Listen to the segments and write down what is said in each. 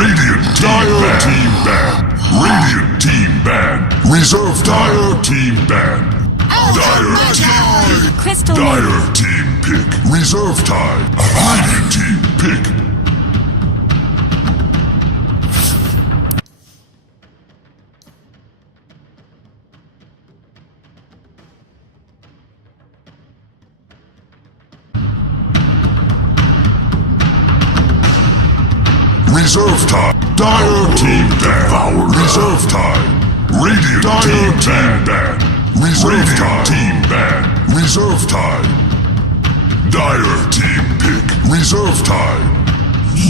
Radiant team ban. Radiant team ban. Reserve Dire team ban. Dire team pick. Crystal Dire team pick. Reserve time. Radiant team pick. Reserve time. Dire team ban. Reserve time. Radiant team ban. Reserve time. Team ban. Reserve time. Dire team pick. Reserve time.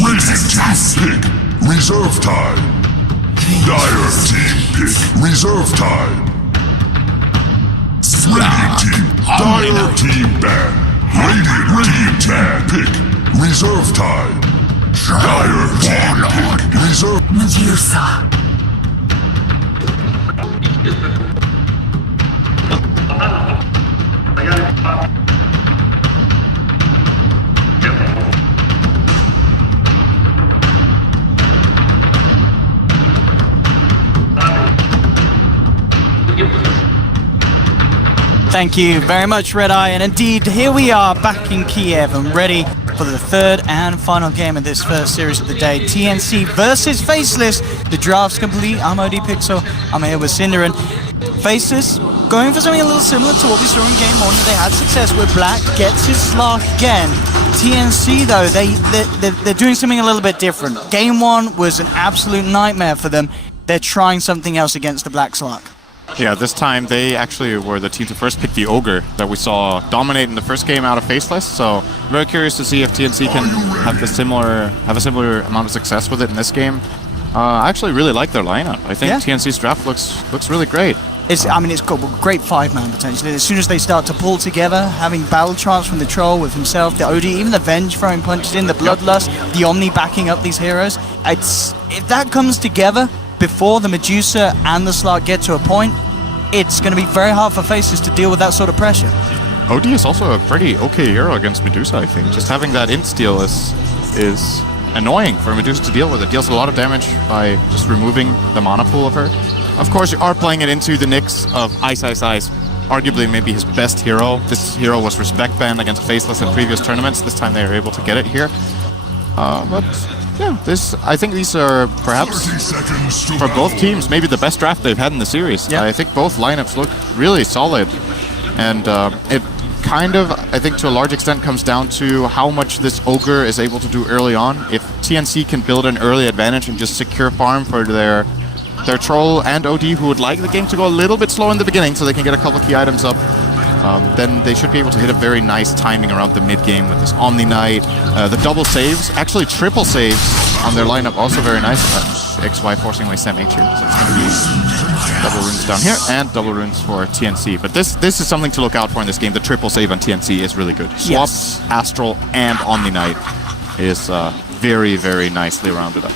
Radiant team pick. Reserve time. Dire team pick. Reserve time. Radiant team. Dire team ban. Radiant team ban. Pick. Reserve time. Dire team pick. Reserve. Medusa. Thank you very much, Red Eye, and indeed, here we are back in Kiev and ready for the third and final game of this first series of the day. TNC versus Faceless. The draft's complete. I'm OD Pixel. I'm here with Cinder, and Faceless going for something a little similar to what we saw in game one. They had success where Black gets his Slark again. TNC, though, they're doing something a little bit different. Game one was an absolute nightmare for them. They're trying something else against the Black Slark. Yeah, this time they actually were the team to first pick the Ogre that we saw dominate in the first game out of Faceless. So very curious to see if TNC can have a similar amount of success with it in this game. I actually really like their lineup. I think TNC's draft looks really great. It's got a great 5-man potential. As soon as they start to pull together, having battle trance from the Troll with himself, the OD, even the Venge throwing punches in, the Bloodlust, the Omni backing up these heroes. If that comes together before the Medusa and the Slark get to a point, it's going to be very hard for Faces to deal with that sort of pressure. OD is also a pretty okay hero against Medusa, I think. Just having that insta-steal is annoying for Medusa to deal with. It deals a lot of damage by just removing the mana pool of her. Of course, you are playing it into the Nyx of Ice Ice Ice, arguably maybe his best hero. This hero was respect banned against Faceless in previous tournaments. This time they are able to get it here. But yeah, I think these are perhaps, for both teams, maybe the best draft they've had in the series. Yeah. I think both lineups look really solid. And it kind of, I think to a large extent, comes down to how much this Ogre is able to do early on. If TNC can build an early advantage and just secure farm for their Troll and OD, who would like the game to go a little bit slow in the beginning so they can get a couple key items up, then they should be able to hit a very nice timing around the mid-game with this Omni Knight. The double saves, actually triple saves on their lineup, also very nice. XY forcing away Sam H here, so it's going to be double runes down here and double runes for TNC. But this is something to look out for in this game. The triple save on TNC is really good. Swap, Astral, and Omni Knight is very, very nicely rounded up.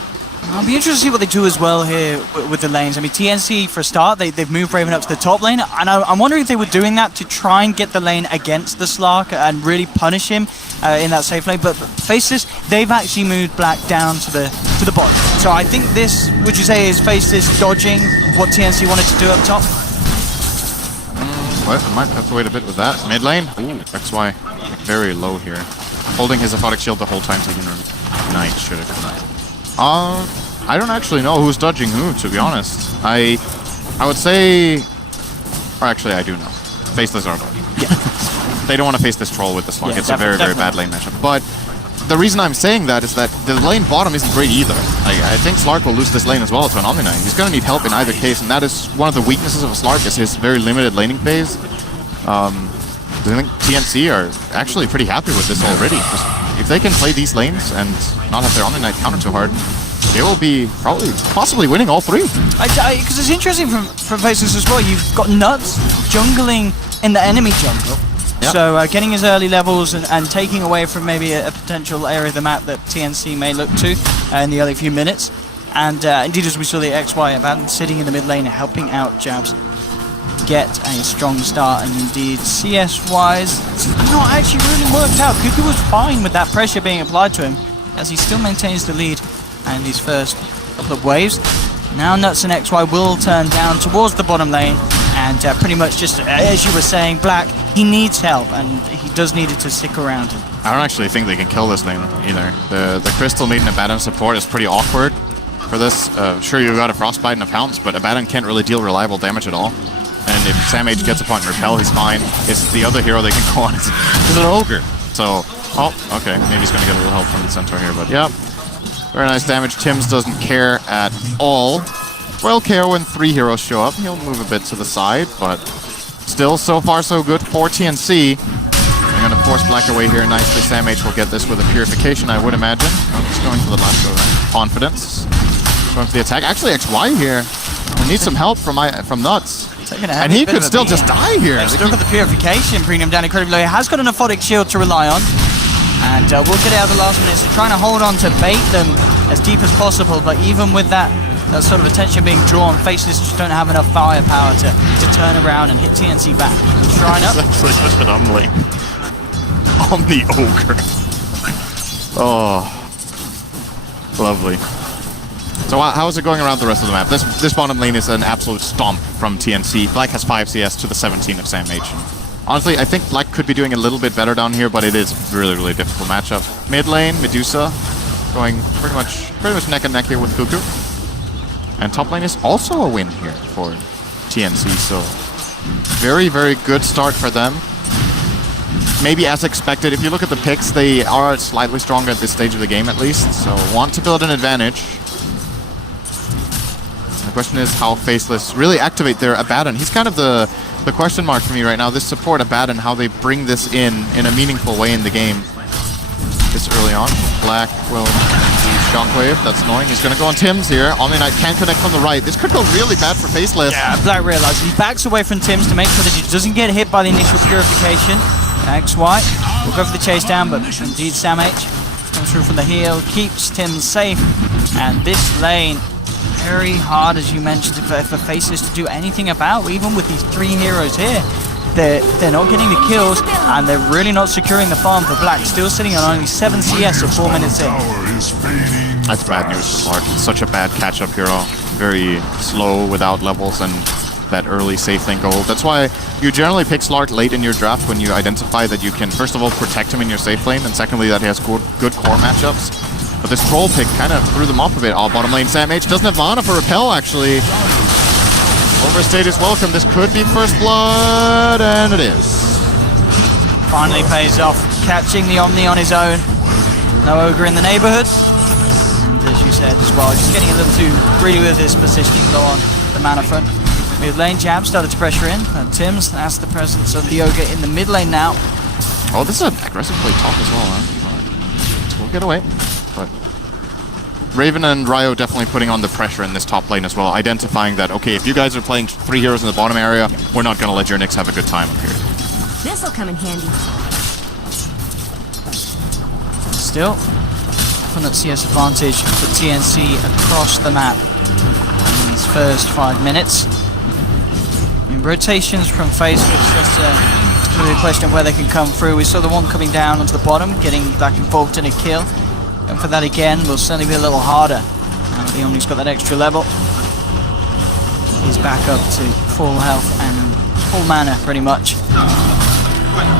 I'll be interested to see what they do as well here with the lanes. I mean, TNC, for a start, they've moved Raven up to the top lane, and I'm wondering if they were doing that to try and get the lane against the Slark and really punish him in that safe lane. But Faceless, they've actually moved Black down to the bottom. So I think this, would you say, is Faceless dodging what TNC wanted to do up top? Well, I might have to wait a bit with that. Mid lane? Ooh, XY very low here. Holding his Aphotic Shield the whole time, so he can Knight should have come. I don't actually know who's dodging who, to be honest. I would say, or actually I do know. Faceless are dodging. Yeah. They don't want to face this Troll with the Slark. It's a very, very bad lane matchup. But the reason I'm saying that is that the lane bottom isn't great either. I think Slark will lose this lane as well to an Omni Knight. He's going to need help in either case, and that is one of the weaknesses of a Slark, is his very limited laning phase. I think TNC are actually pretty happy with this already. If they can play these lanes and not have their Omni Knight counter too hard, they will be possibly winning all three. Because it's interesting from Faceless as well. You've got Nuts jungling in the enemy jungle. Yep. So getting his early levels and taking away from maybe a potential area of the map that TNC may look to in the early few minutes. And indeed, as we saw the XY about sitting in the mid lane, helping out Jabs get a strong start. And indeed, CS-wise, it's not actually really worked out. Cuckoo was fine with that pressure being applied to him, as he still maintains the lead and these first couple of waves. Now Nuts and XY will turn down towards the bottom lane, and pretty much just as you were saying, Black, he needs help, and he does need it to stick around. I don't actually think they can kill this lane either. The Crystal meeting Abaddon support is pretty awkward for this. Sure, you got a Frostbite and a Pounce, but Abaddon can't really deal reliable damage at all. And if Sam H gets a point in Repel, he's fine. It's the other hero they can go on. It's an Ogre. So, oh, okay. Maybe he's going to get a little help from the Centaur here, but yeah. Very nice damage. Tims doesn't care at all. Will care when 3 heroes show up. He'll move a bit to the side, but still, so far so good for TNC. They're going to force Black away here nicely. Sam H will get this with a Purification, I would imagine. Oh, he's going for the lack of confidence. Going for the attack. Actually, XY here. We need some help from Nuts. And he could still just die here. They've still got the Purification, bringing him down incredibly low. He has got an Aphotic Shield to rely on. And we'll get out of the last minute. So trying to hold on to bait them as deep as possible. But even with that sort of attention being drawn, Faceless just don't have enough firepower to turn around and hit TNC back. Shrine up. That's actually such an unlink on the Ogre. Oh, lovely. So how is it going around the rest of the map? This bottom lane is an absolute stomp from TNC. Black has 5 CS to the 17 of Sam H. Honestly, I think Black could be doing a little bit better down here, but it is really, really difficult matchup. Mid lane, Medusa going pretty much neck and neck here with Cuckoo. And top lane is also a win here for TNC, so very, very good start for them. Maybe as expected. If you look at the picks, they are slightly stronger at this stage of the game at least, so want to build an advantage. The question is how Faceless really activate their Abaddon. He's kind of the question mark for me right now. This support Abaddon, how they bring this in a meaningful way in the game this early on. Black will do Shockwave. That's annoying. He's going to go on Tims here. Omni Knight can connect from the right. This could go really bad for Faceless. Yeah, Black realizes he backs away from Tims to make sure that he doesn't get hit by the initial Purification. XY will go for the chase down, but indeed Sam H comes through from the heel, keeps Tims safe, and this lane very hard, as you mentioned, for Faceless to do anything about. Even with these 3 heroes here, they're not getting the kills, and they're really not securing the farm for Black. Still sitting on only 7 CS at 4 minutes in. That's bad news for Lark. Such a bad catch-up hero. Very slow without levels and that early safe lane gold. That's why you generally pick Slark late in your draft when you identify that you can, first of all, protect him in your safe lane, and secondly, that he has good core matchups. But this troll pick kind of threw them off a bit. Oh, bottom lane, Sam H doesn't have mana for Repel, actually. Overstayed is welcome. This could be first blood, and it is. Finally pays off, catching the Omni on his own. No Ogre in the neighborhood. And as you said as well, just getting a little too greedy with his positioning though on the mana front. Mid lane, Jab started to pressure in. Tims, that's the presence of the Ogre in the mid lane now. Oh, this is an aggressive play top as well, huh? All right. We'll get away. But Raven and Ryo definitely putting on the pressure in this top lane as well, identifying that, okay, if you guys are playing 3 heroes in the bottom area, we're not going to let your Knicks have a good time up here. This'll come in handy. Still, definite CS advantage for TNC across the map in these first 5 minutes. Rotations from Faceless, that's a question of where they can come through. We saw the one coming down onto the bottom, getting back involved in a kill. And for that again, will certainly be a little harder. The Omni's got that extra level. He's back up to full health and full mana, pretty much.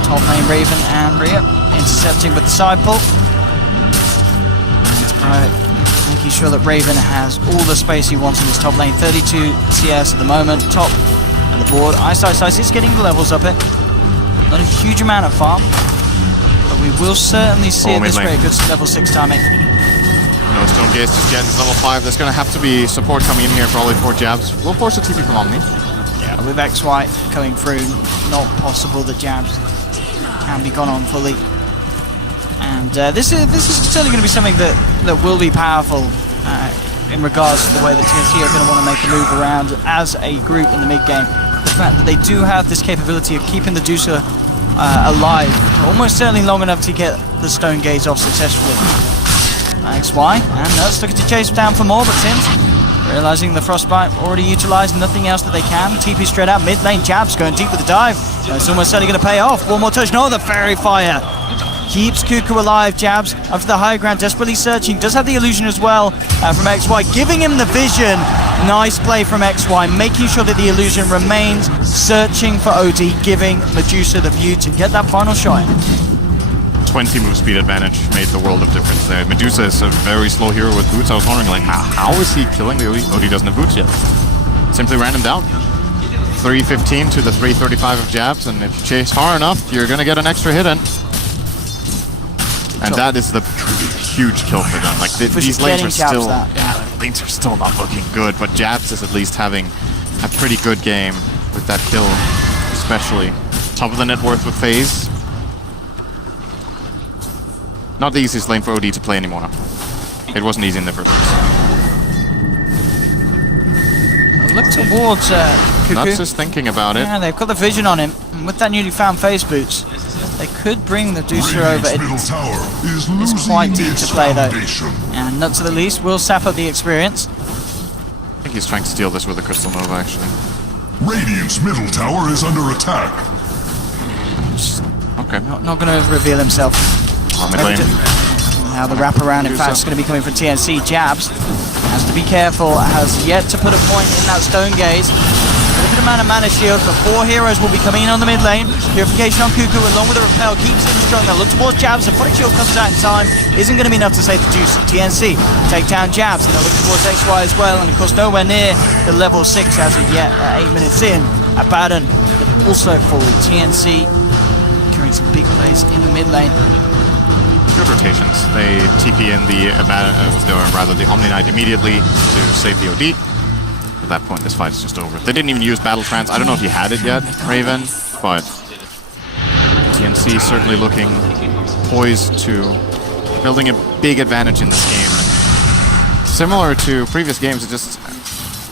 Top lane, Raven and Rhea intercepting with the side pull. Right, making sure that Raven has all the space he wants in this top lane. 32 CS at the moment, top of the board. Ice is getting the levels up it. Not a huge amount of farm, but we will certainly see at this rate a good level 6 timing. No Stone Gaze just yet. It's level 5. There's going to have to be support coming in here, probably 4 jabs. We'll force a TP from Omni. Yeah, with XY coming through, not possible the jabs can be gone on fully. And this is certainly going to be something that will be powerful in regards to the way that TNC are going to want to make a move around as a group in the mid game. The fact that they do have this capability of keeping the Deucer alive, almost certainly long enough to get the Stone Gaze off successfully. XY and Nuts looking to chase down for more, but Tims realizing the Frostbite already utilized, nothing else that they can. TP straight out, mid lane, Jabs going deep with the dive. It's almost certainly going to pay off. One more touch, no, the Fairy Fire keeps Cuckoo alive. Jabs up to the high ground, desperately searching. Does have the illusion as well from XY, giving him the vision. Nice play from XY, making sure that the illusion remains, searching for OD, giving Medusa the view to get that final shot. 20 move speed advantage made the world of difference there. Medusa is a very slow hero with boots. I was wondering, like, how is he killing the OD? OD doesn't have boots yet. Simply ran him down. 315 to the 335 of Jabs, and if you chase far enough, you're gonna get an extra hit in. And that is the huge kill for them. Like, these lanes are still, lanes are still not looking good, but Jabs is at least having a pretty good game with that kill, especially. Top of the net worth with FaZe. Not the easiest lane for OD to play anymore. It wasn't easy in the first place. Look towards Cuckoo. Nuts is thinking about it. Yeah, they've got the vision on him. And with that newly found phase boots, they could bring Medusa over. It's quite deep to play though. And Nuts at the least will sap up the experience. I think he's trying to steal this with a Crystal Nova actually. Radiant's middle tower is under attack. Okay. Not going to reveal himself. Mid lane. Now the wraparound, in fact, is going to be coming from TNC. Jabs has to be careful, has yet to put a point in that Stone Gaze. Limited amount of mana shield, but 4 heroes will be coming in on the mid lane. Purification on Cuckoo along with the repel keeps him strong. Now look towards Jabs, the Photic Shield comes out in time. Isn't going to be enough to save the juice. TNC take down Jabs, and they'll look towards XY as well, and of course nowhere near the level 6 as of yet, 8 minutes in. Abaddon, but also for TNC, carrying some big plays in the mid lane. Good rotations. They TP in the the Omni Knight immediately to save the OD. At that point, this fight is just over. They didn't even use Battle Trance. I don't know if he had it yet, Raven, but TNC certainly looking poised to building a big advantage in this game. Similar to previous games, it's just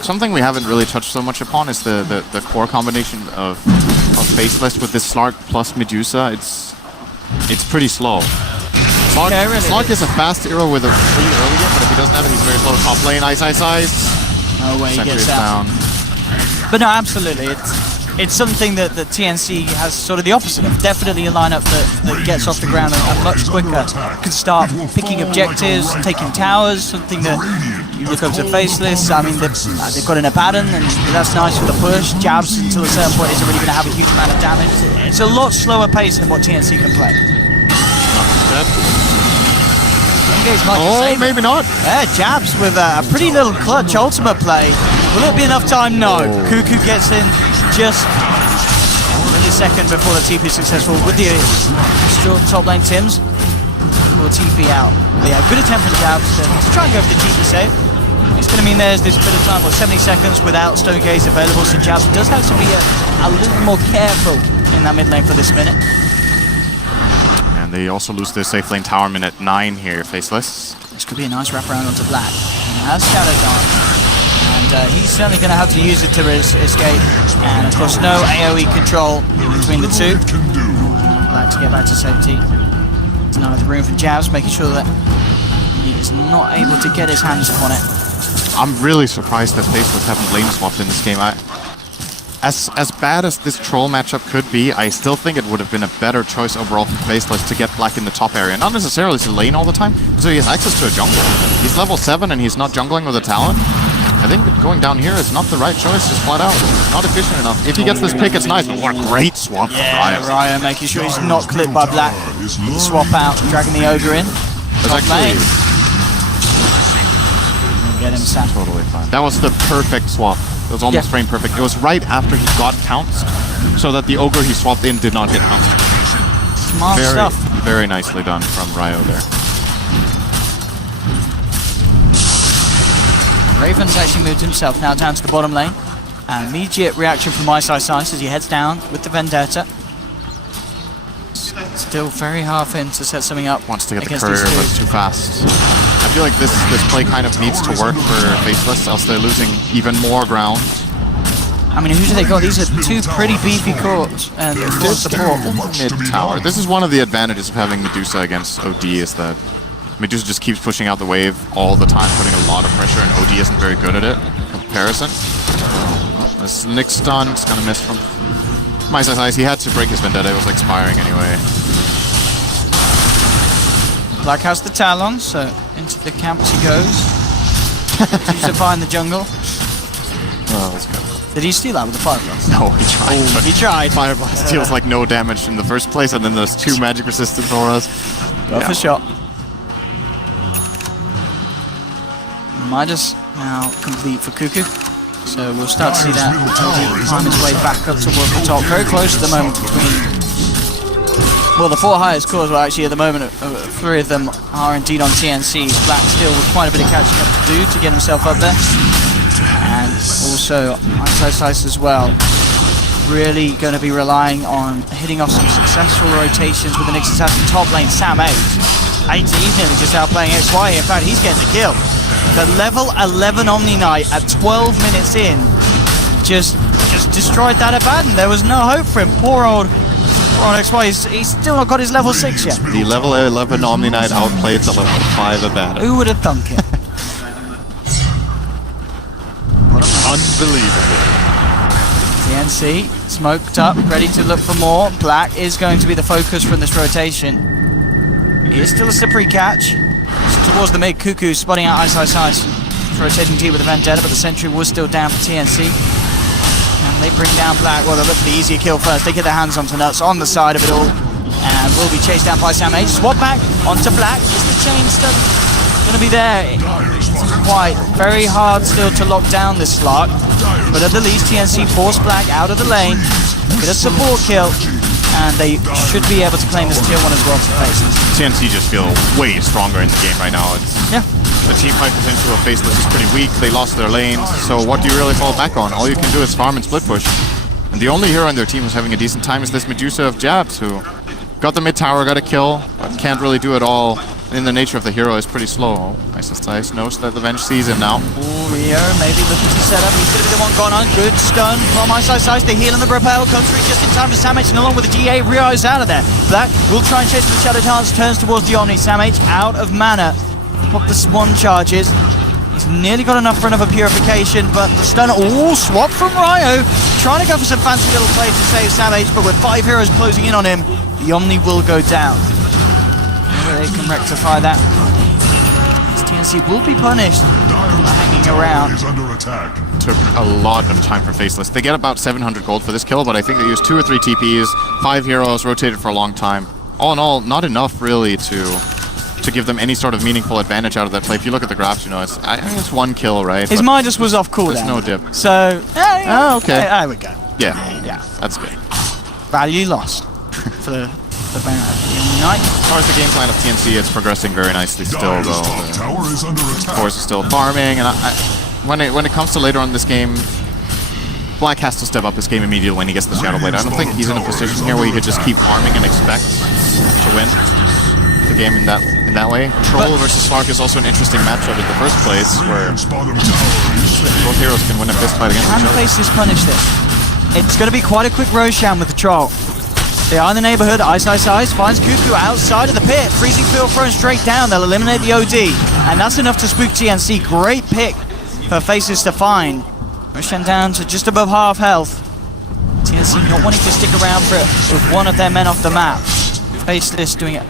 something we haven't really touched so much upon is the core combination of Faceless with this Slark plus Medusa. It's pretty slow. Slark is a fast hero with a pretty early game, but if he doesn't have it, he's very slow. Top lane, ice. No way he gets down. But no, absolutely. It's something that TNC has sort of the opposite of. Definitely a lineup that gets off the ground and much quicker. Can start picking objectives, taking towers, something that you look up to Faceless. I mean, they've got an Abaddon, and that's nice for the push. Jabs until a certain point isn't really going to have a huge amount of damage. It's a lot slower pace than what TNC can play. Oh, maybe not. Yeah, Jabs with a pretty little clutch ultimate play. Will it be enough time? No. Oh. Cuckoo gets in just a second before the TP is successful with the short top lane. Tims will TP out. But yeah, good attempt from Jabs to try and go for the TP save. It's going to mean there's this bit of time, 70 seconds without Stone Gaze available, so Jabs does have to be a little more careful in that mid lane for this minute. They also lose their safe lane tower minute 9 here, Faceless. This could be a nice wraparound onto Black. He has Shadow Dance, and he's certainly going to have to use it to escape. And of course, no AoE control between the two. Black to get back to safety. Now the room for Jabs, making sure that he is not able to get his hands upon it. I'm really surprised that Faceless haven't lane swapped in this game. As bad as this troll matchup could be, I still think it would have been a better choice overall for Faceless to get Black in the top area. Not necessarily to lane all the time, so he has access to a jungle. He's level 7 and he's not jungling with a Talon. I think going down here is not the right choice, just flat out. Not efficient enough. If he gets this pick, it's nice, but what a great swap from Riot. Riot making sure he's not clipped by Black. Swap out, dragging the Ogre in. Top lane. Get him sat. Totally fine. That was the perfect swap. It was almost frame perfect. It was right after he got pounced, so that the Ogre he swapped in did not get pounced. Smart stuff. Very nicely done from Ryo there. Raven's actually moved himself now down to the bottom lane. Immediate reaction from Ice as he heads down with the Vendetta. Still very half in to set something up. Wants to get the courier, but it's too fast. I feel like this play kind of needs to work for Faceless, else they're losing even more ground. I mean, who do they got? These are two pretty beefy cores and full support. Mid-tower. This is one of the advantages of having Medusa against OD, is that Medusa just keeps pushing out the wave all the time, putting a lot of pressure, and OD isn't very good at it in comparison. This Nick stun is gonna miss from My Size. He had to break his Vendetta, it was like expiring anyway. Black has the Talon, so into the camps he goes. To find the jungle. Oh, that's good. Did he steal that with the Fire Blast? No, he tried. Oh, he tried. Fire Blast deals like no damage in the first place, and then there's 2 magic resistant auras. Worth a shot. Midas now complete for Cuckoo. So we'll start to see that climb his way back up towards the top. Very close at the moment between... Well, the 4 highest cores, well, actually, at the moment, 3 of them are indeed on TNC. Black still with quite a bit of catching up to do to get himself up there. And also, Ice as well. Really going to be relying on hitting off some successful rotations with the Nyx Assassin top lane, Sam 8. 18 nearly just outplaying XY. In fact, he's getting the kill. The level 11 Omni Knight at 12 minutes in just destroyed that Abaddon. There was no hope for him. Poor old XY. He's still not got his level 6 yet. The level 11 Omni Knight outplayed the level 5 Abaddon. Who would have thunk it? Unbelievable. TNC smoked up, ready to look for more. Black is going to be the focus from this rotation. He is still a slippery catch. Towards the mid, Cuckoo spotting out Ice. Rotating T with the Vendetta, but the sentry was still down for TNC. And they bring down Black. Well, they look for the easier kill first. They get their hands onto Nuts on the side of it all. And will be chased down by Sam H. Swap back onto Black. Is the chain still going to be there? It's quite very hard still to lock down this slot. But at the least, TNC forced Black out of the lane. Get a support kill. And they should be able to claim this tier 1 as well for Faceless. TNC just feel way stronger in the game right now. The team fight potential of Faceless is pretty weak. They lost their lanes, so what do you really fall back on? All you can do is farm and split push. And the only hero on their team who's having a decent time is this Medusa of Jabs, who got the mid tower, got a kill, but can't really do it all. And the nature of the hero is pretty slow. Ice knows that the Venge sees him now. Rio maybe looking to set up. He's going to be the one gone on. Good stun from Ice. The heal and the repel comes through just in time for Sam H. And along with the GA, Rio is out of there. Black will try and chase the Shadow Dance, turns towards the Omni. Sam H out of mana. Pop the Swan charges. He's nearly got enough for another purification, but the stun all swap from Rio. Trying to go for some fancy little play to save Sam H, but with 5 heroes closing in on him, the Omni will go down. Maybe they can rectify that. TNC will be punished for hanging around. Took a lot of time for Faceless. They get about 700 gold for this kill, but I think they used 2 or 3 TPs, 5 heroes, rotated for a long time. All in all, not enough really to give them any sort of meaningful advantage out of that play. If you look at the graphs, you know, it's 1 kill, right? His Midas was off cooldown. There's no dip. So, oh, okay. There we go. Yeah, that's good. Value lost for the Knight. As far as the game plan of TNC, it's progressing very nicely still, though. The Force is still farming, and when it comes to later on in this game, Black has to step up his game immediately when he gets the Shadow Blade. I don't think he's in a position here where he could just keep farming and expect to win the game in that way. Troll versus Slark is also an interesting matchup in the first place, where both heroes can win a fist fight against each other. Can Faceless punish this? It's going to be quite a quick Roshan with the Troll. They are in the neighborhood. Ice finds Cuckoo outside of the pit. Freezing field thrown straight down. They'll eliminate the OD. And that's enough to spook TNC. Great pick for Faceless to find. Roshan down to just above half health. TNC not wanting to stick around for it with one of their men off the map. Faceless doing a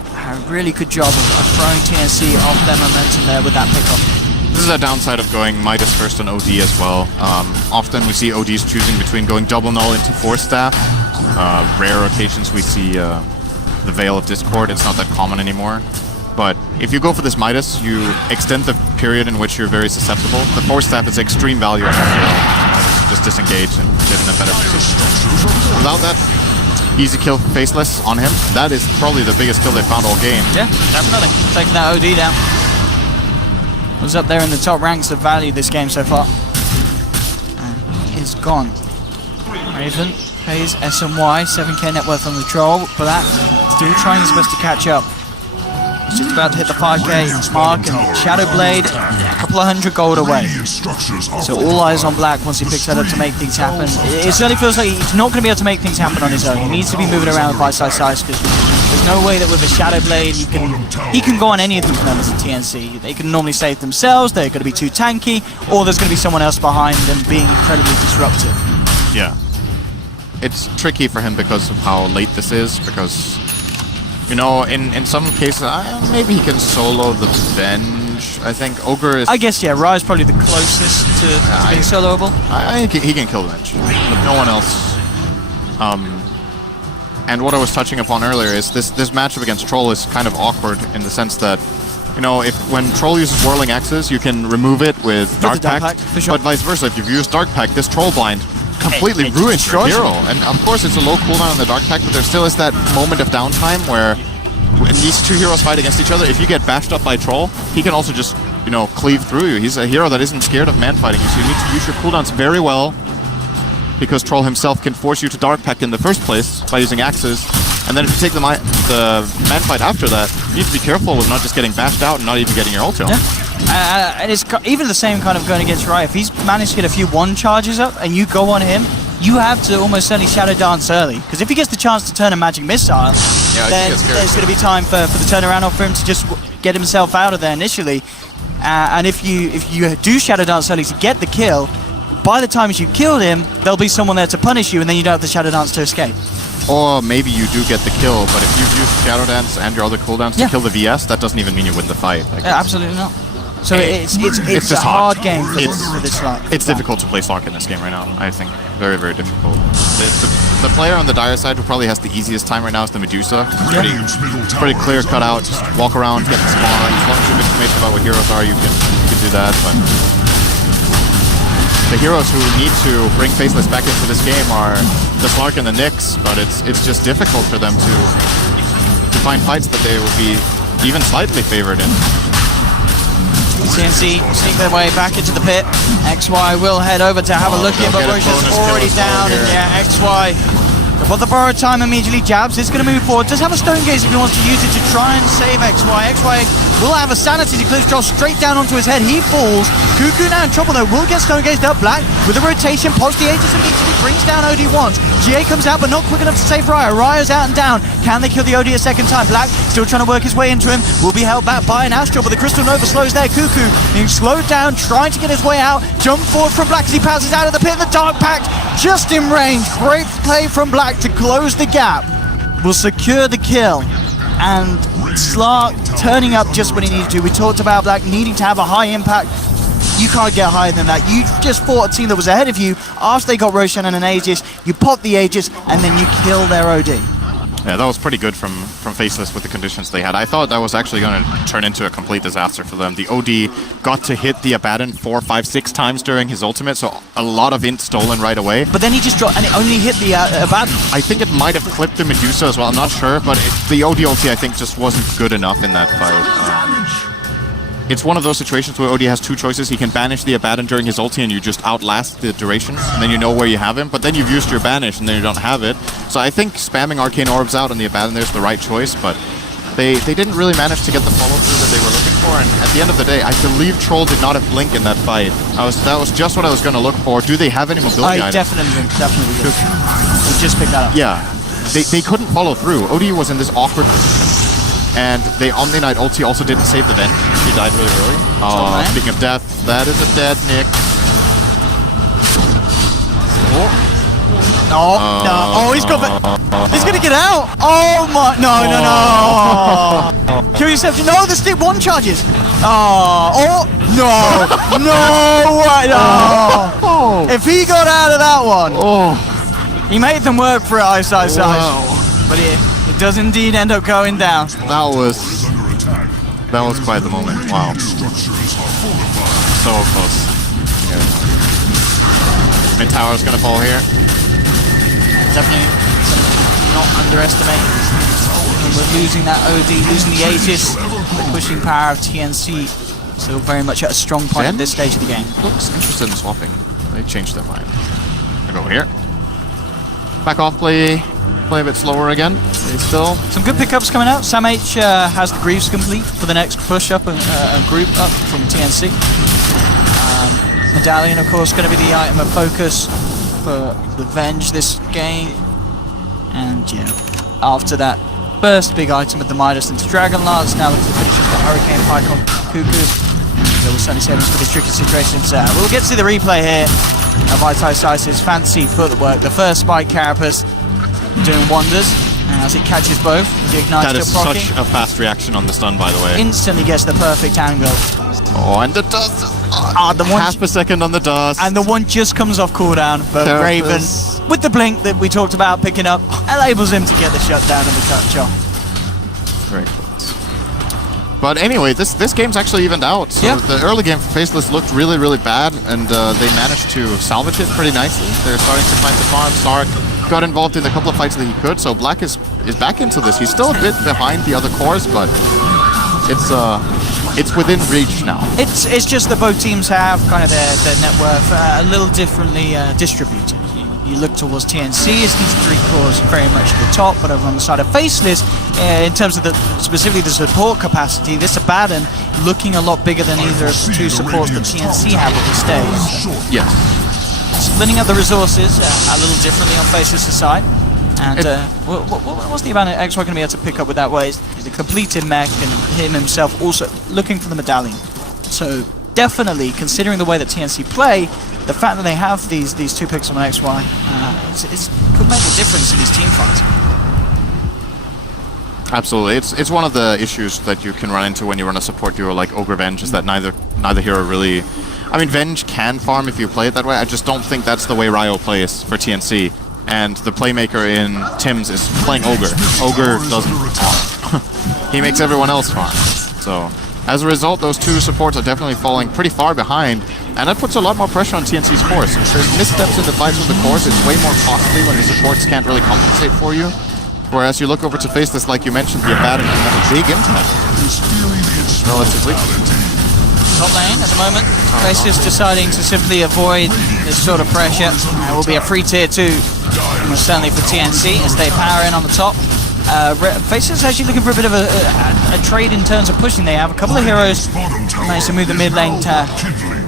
really good job of throwing TNC off their momentum there with that pickoff. This is a downside of going Midas first on OD as well. Often we see ODs choosing between going double null into Force Staff. Rare occasions we see the Veil of Discord. It's not that common anymore. But if you go for this Midas, you extend the period in which you're very susceptible. The Force Staff is extreme value on hero. Just disengage and get in a better position. Without that, easy kill for Faceless on him. That is probably the biggest kill they found all game. Yeah, definitely. Taking that OD down. Was up there in the top ranks of value this game so far. And is gone. Raven pays SMY, 7k net worth on the Troll. Black still trying his best to catch up. He's just about to hit the 5k mark, and Shadow Blade a couple of 100 gold away. So all eyes on Black once he picks that up to make things happen. It certainly feels like he's not going to be able to make things happen on his own. He needs to be moving around with Ice because there's no way that with a Shadow Blade he can go on any of these members of TNC. They can normally save themselves, they're going to be too tanky, or there's going to be someone else behind them being incredibly disruptive. Yeah. It's tricky for him because of how late this is, because You know, in some cases, maybe he can solo the Venge. I think Ogre is... I guess, yeah, Rai's probably the closest to being soloable. I think he can kill Venge, but no one else. And what I was touching upon earlier is this matchup against Troll is kind of awkward in the sense that, you know, when Troll uses Whirling Axes, you can remove it with Dark Pact, for sure. but vice versa. If you've used Dark Pact, this Troll Blind completely ruins your hero. And of course, it's a low cooldown on the Dark Pact, but there still is that moment of downtime where when these two heroes fight against each other, if you get bashed up by Troll, he can also just, you know, cleave through you. He's a hero that isn't scared of man fighting you, so you need to use your cooldowns very well, because Troll himself can force you to Dark Pact in the first place by using axes. And then if you take the man fight after that, you need to be careful with not just getting bashed out and not even getting your ulti on. Yeah. And it's even the same kind of going against Rai. If he's managed to get a few one charges up and you go on him, you have to almost certainly Shadow Dance early. Because if he gets the chance to turn a Magic Missile, then there's going to be time for the turnaround or for him to just get himself out of there initially. And if you do Shadow Dance early to get the kill, by the time you killed him, there'll be someone there to punish you, and then you don't have the Shadow Dance to escape. Or maybe you do get the kill, but if you've used Shadow Dance and your other cooldowns to kill the VS, that doesn't even mean you win the fight. Yeah, absolutely not. So it's a hard game for this slot. It's difficult to play Slark in this game right now, I think. Very, very difficult. The player on the Dire side who probably has the easiest time right now is the Medusa. It's pretty clear cut out. Just walk around, get the spawn. As long as you have information about what heroes are, you can do that. But the heroes who need to bring Faceless back into this game are the Slark and the Nyx, but it's just difficult for them to find fights that they would be even slightly favored in. TNC sneak their way back into the pit. XY will head over to have a look in, but Roshan's already down, and yeah, XY. But the borrowed time immediately jabs. It's going to move forward. Does have a Stone Gaze if he wants to use it to try and save XY. XY will have a sanity to clear Troll straight down onto his head. He falls. Cuckoo now in trouble though. Will get Stone Gazed up. Black with a rotation. Post the Aegis immediately. Brings down OD once. GA comes out but not quick enough to save Raya. Raya's out and down. Can they kill the OD a second time? Black still trying to work his way into him. Will be held back by an Astral, but the Crystal Nova slows there. Cuckoo being slowed down, trying to get his way out. Jump forward from Black as he passes out of the pit. The Dark Pact just in range. Great play from Black to close the gap. Will secure the kill. And Slark turning up just when he needed to. We talked about Black needing to have a high impact. You can't get higher than that. You just fought a team that was ahead of you. After they got Roshan and an Aegis, you pop the Aegis and then you kill their OD. Yeah, that was pretty good from Faceless with the conditions they had. I thought that was actually going to turn into a complete disaster for them. The OD got to hit the Abaddon 4, 5, 6 times during his ultimate, so a lot of int stolen right away. But then he just dropped, and it only hit the Abaddon. I think it might have clipped the Medusa as well, I'm not sure, but the OD ulti I think just wasn't good enough in that fight. It's one of those situations where OD has two choices. He can banish the Abaddon during his ulti and you just outlast the duration, and then you know where you have him, but then you've used your banish and then you don't have it. So I think spamming Arcane Orbs out on the Abaddon there's the right choice, but they didn't really manage to get the follow-through that they were looking for, and at the end of the day, I believe Troll did not have Blink in that fight. That was just what I was going to look for. Do they have any mobility items? Definitely do. We just picked that up. Yeah, they couldn't follow through. OD was in this awkward position. And the Omni Knight ulti also didn't save the Venge. She died really early. Oh, speaking of death, that is a dead Nick. No. Oh, he's gonna get out. Oh my, no. Kill yourself. No, the stick one charges. No. If he got out of that one, he made them work for it, Ice. But it does indeed end up going down. That was quite the moment. Wow. So close. Yeah. Mid tower's gonna fall here. Definitely not underestimate. And we're losing that OD, losing the Aegis. The pushing power of TNC still very much at a strong point at this stage of the game. Looks interested in swapping. They changed their mind. I go here. Back off, play a bit slower again. Still some good pickups coming out. Sam H has the Greaves complete for the next push up and group up from TNC. Medallion, of course, going to be the item of focus for the Venge this game. And yeah, after that first big item with the Midas into Dragon Lance, now looking to finish up the Hurricane Pike on Cuckoo. Will certainly save us for this tricky situation. We'll get to see the replay here of Itai Sice's fancy footwork. The first spike Carapace doing wonders, as it catches both. The ignite That is still proccing. such a fast reaction on the stun, by the way. Instantly gets the perfect angle. Oh, and the dust. The one, Half a second on the dust. and the one just comes off cooldown, but There it Raven, is. with the blink that we talked about picking up, enables him to get the shutdown and the touch off. Very close. But anyway, this game's actually evened out. So Yeah. the early game for Faceless looked really, really bad, and they managed to salvage it pretty nicely. They're starting to find the farm. Stark got involved in a couple of fights that he could, so Black is back into this. He's still a bit behind the other cores, but it's within reach now. It's just that both teams have kind of their net worth a little differently distributed. You look towards TNC as these three cores very much at the top, but over on the side of Faceless, in terms of specifically the support capacity, this Abaddon looking a lot bigger than either of the two supports that TNC have at this stage. So Yes. splitting up the resources a little differently on Faceless' side. And what's the Abaddon XY going to be able to pick up with that way? Is the completed mech and him himself also looking for the medallion. So definitely, considering the way that TNC play, the fact that they have these two picks on XY could make a difference in these team fights. Absolutely. It's one of the issues that you can run into when you run a support duo like Ogre Venge, is that neither hero really... I mean, Venge can farm if you play it that way. I just don't think that's the way Ryo plays for TNC. And the playmaker in Tim's is playing Ogre. Ogre doesn't farm. He makes everyone else farm. So, as a result, those two supports are definitely falling pretty far behind, and that puts a lot more pressure on TNC's cores. If there's missteps in the fights with the cores, it's way more costly when the supports can't really compensate for you. Whereas you look over to Faceless, like you mentioned, the Abaddon can have a big impact. Relatively. Top lane at the moment. Faceless deciding to simply avoid this sort of pressure. It will be a free tier 2, almost certainly for TNC, as they power in on the top. Faceless actually looking for a bit of a trade in terms of pushing. They have a couple of heroes managed to move the mid lane to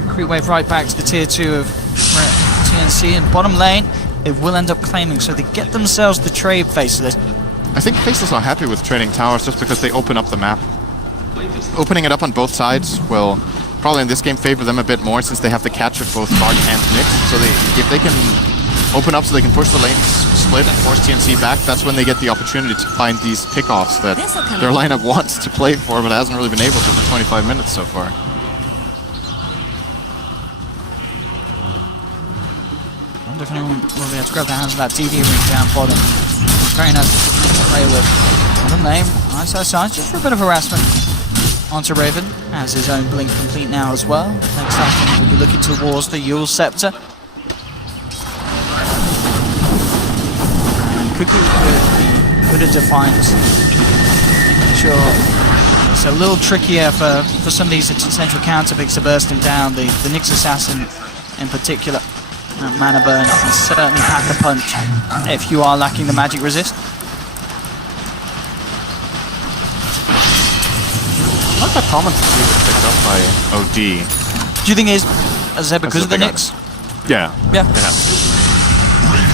creep wave right back to the tier 2 of TNC, and bottom lane they will end up claiming, so they get themselves the trade. Faceless. I think Faceless are happy with trading towers just because they open up the map. Opening it up on both sides will probably in this game favor them a bit more, since they have the catch of both Stark and Nyx. So if they can open up so they can push the lanes split and force TNC back, that's when they get the opportunity to find these pickoffs that their lineup wants to play for, but hasn't really been able to for 25 minutes so far. I wonder if anyone will be able to grab their hands on that DD ring down bottom. Very nice to play with. Bottom lane, nice just for a bit of harassment onto Raven. Has his own blink complete now as well. Next up, we'll be looking towards the Yule Scepter. Could have defined. Sure, it's a little trickier for some of these essential counter picks to burst him down. The Nyx Assassin in particular. Mana burn can certainly pack a punch if you are lacking the magic resist. Not that common to see this picked up by OD. Do you think is that because of the Nyx? Yeah. Yeah.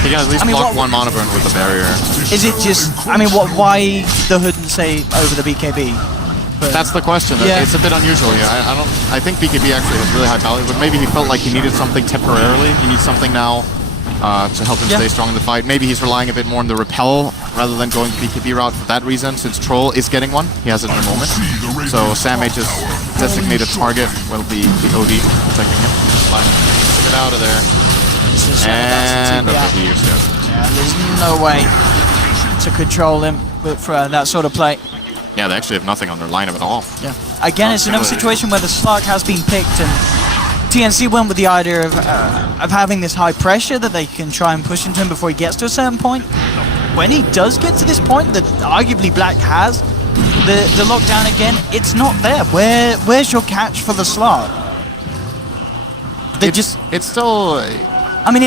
He can at least block one mana burn with the barrier. Is it just? I mean, why the hood and say over the BKB? But that's the question. Yeah. It's a bit unusual here. I think BKB actually has really high value, but maybe he felt like he needed something temporarily. He needs something now to help him stay strong in the fight. Maybe he's relying a bit more on the repel rather than going the BKB route for that reason, since Troll is getting one. He has it in a moment. So Sam H's designated target will be the OD protecting him. Get out of there. And okay, he used it. Yeah, there's no way to control him for that sort of play. Yeah, they actually have nothing on their lineup at all. Yeah. Again, it's another situation where the Slark has been picked, and TNC went with the idea of having this high pressure that they can try and push into him before he gets to a certain point. When he does get to this point that arguably Black has, the lockdown again, it's not there. Where's your catch for the Slark? It's still... I mean,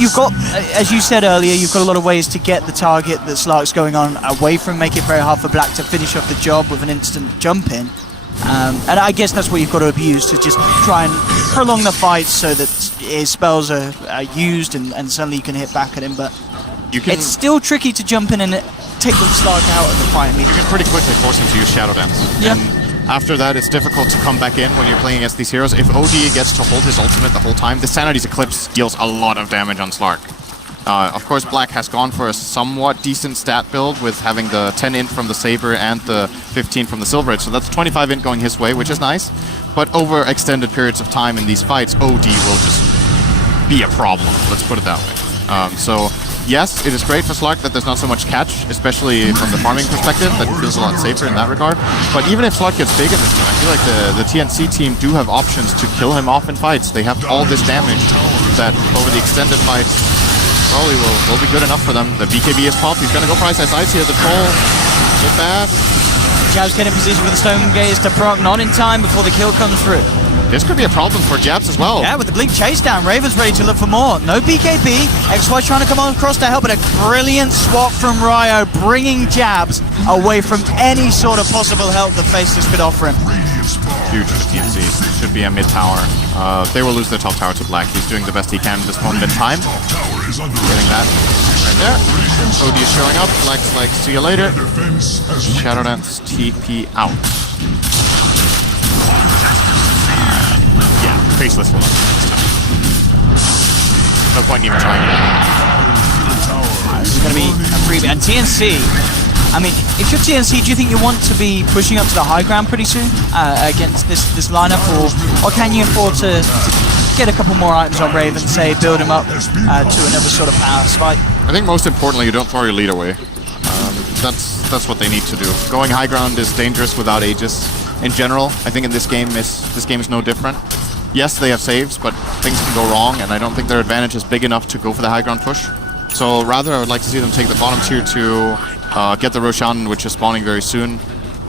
you've got, as you said earlier, you've got a lot of ways to get the target that Slark's going on away from, make it very hard for Black to finish off the job with an instant jump in. And I guess that's what you've got to abuse, to just try and prolong the fight so that his spells are used and suddenly you can hit back at him. But it's still tricky to jump in and take the Slark out of the fight. You can pretty quickly force him to use Shadow Dance. Yeah. And after that, it's difficult to come back in when you're playing against these heroes. If OD gets to hold his ultimate the whole time, the Sanity's Eclipse deals a lot of damage on Slark. Of course, Black has gone for a somewhat decent stat build with having the 10 int from the Saber and the 15 from the Silver Edge, so that's 25 int going his way, which is nice. But over extended periods of time in these fights, OD will just be a problem, let's put it that way. So, yes, it is great for Slug that there's not so much catch, especially from the farming perspective, that it feels a lot safer in that regard. But even if Slug gets big in this game, I feel like the TNC team do have options to kill him off in fights. They have all this damage that over the extended fights probably will be good enough for them. The BKB is popped. He's going to go price ice here. The troll, get bad. Jabs get in position with the Stone Gaze to proc, not in time before the kill comes through. This could be a problem for Jabs as well. Yeah, with the Blink chase down, Raven's ready to look for more. No BKB, XY trying to come on across to help, but a brilliant swap from Ryo, bringing Jabs away from any sort of possible help that Faceless could offer him. Huge for TNC. Should be a mid tower. They will lose their top tower to Black. He's doing the best he can at this moment in time. Getting that right there. OD is showing up. Black's like, see you later. Shadow Dance TP out. Yeah, Faceless will not this time. No point in even trying it. This is going to be a freebie. And TNC, I mean, if you're TNC, do you think you want to be pushing up to the high ground pretty soon against this lineup, or can you afford to get a couple more items on Raven, say, build him up to another sort of power spike? I think most importantly, you don't throw your lead away. That's what they need to do. Going high ground is dangerous without Aegis. In general, I think in this game is no different. Yes, they have saves, but things can go wrong, and I don't think their advantage is big enough to go for the high ground push. So rather, I would like to see them take the bottom tier to get the Roshan, which is spawning very soon.